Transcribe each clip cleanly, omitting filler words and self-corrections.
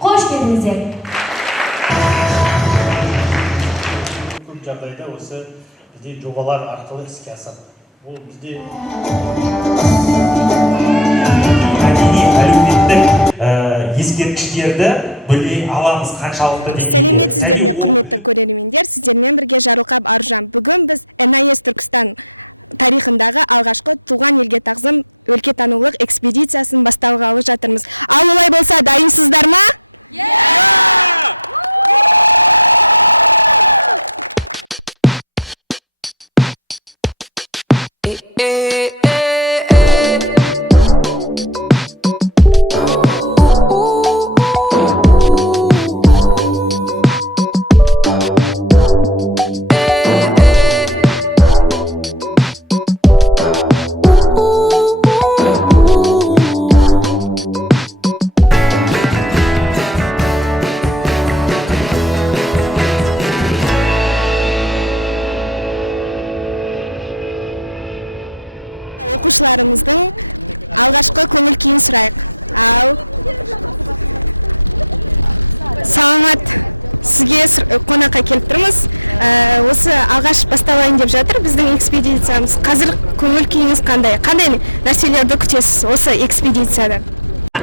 Hoş geldiniz. Көп жағдайда осы бізде жобалар арқылы іске асады. Бұл бізде мәдени әлеуметтік ескерткіштерді біле аламыз қаншалықты деңгейде. Және ол білім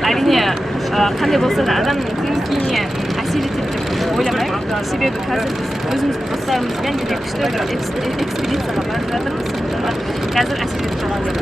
әрине қандай болса да адамның көңіл-күйіне әсер етеді деп ойламаймын. Себебі қазір біз өзіміздің достарымызбен өте күшті бір экспедицияға барып жатырмыз. Қазір әсер етіп тұрған деп.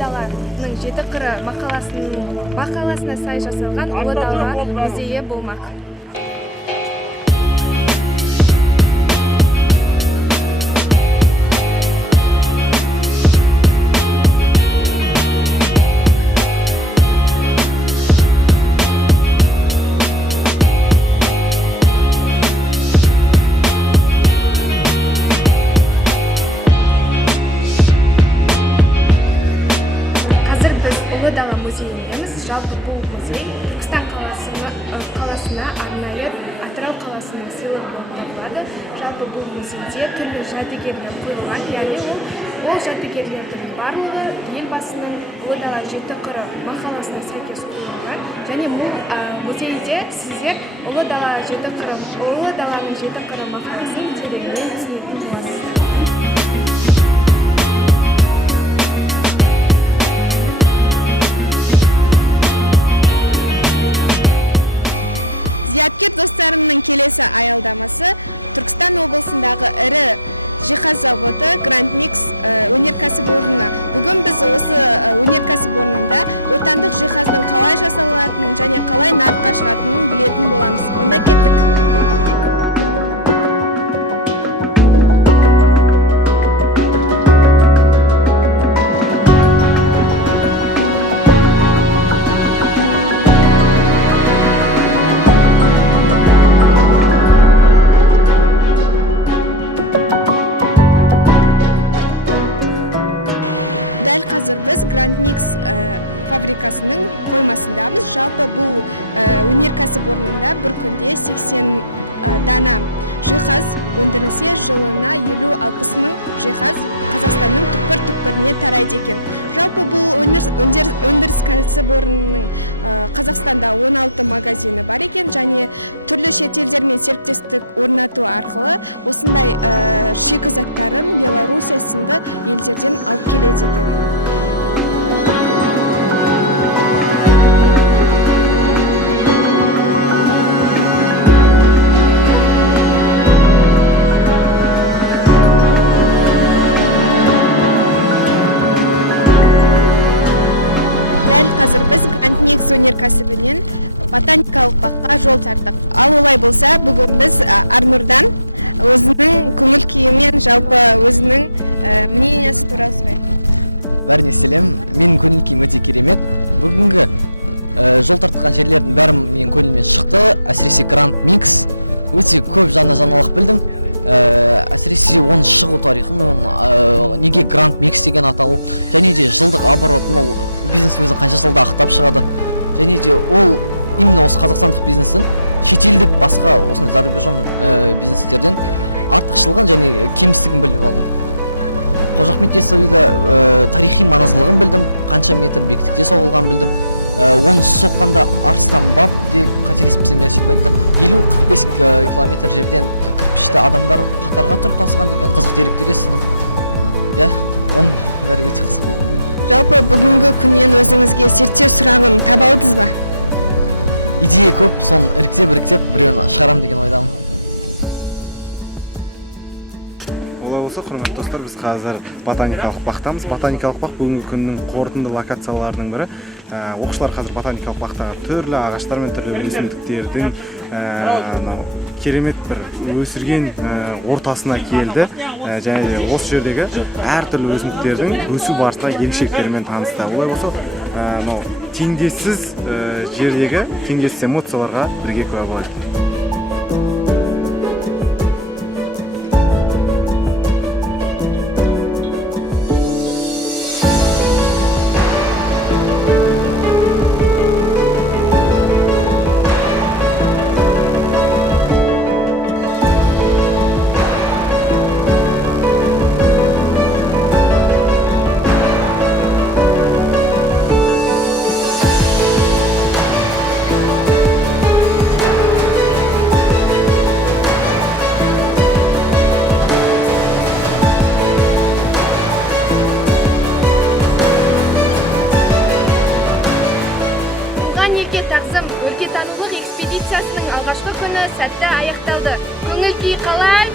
даланың жеті қыры мақаласына сай жасалған Ұлы Дала музейі болмақ. Ұлы Дала музейіндеміз. Жалпы бұл музей Түркістан қаласына арнайы Атырау қаласының сыйлығы болып табылады. Жалпы бұл музейде түрлі жәдігерлер қойылған, яғни ол жәдігерлердің барлығы елбасының Ұлы Дала жеті қыры мақаласына сәйкес қойылған. Және бұл музейде сіздер Ұлы Даланың жеті қыры мақаласын тереңінен түсінетін боласыздар. Олай болса, құрметті достар, біз қазір ботаникалық бақтамыз. Ботаникалық бақ бүгінгі күннің қорытынды локацияларының бірі. Оқушылар қазір ботаникалық бақтағы түрлі ағаштар мен түрлі өсімдіктердің керемет бір өсірген ортасына келді. Және осы жердегі әртүрлі өсімдіктердің өсу барысында ерекшеліктерімен танысты. Олай болса, теңдессіз жердегі теңдессіз эмоцияларға бірге куә болайық. Өлкетанулық экспедициясының алғашқы күні сәтті аяқталды. Көңіл күй қалай?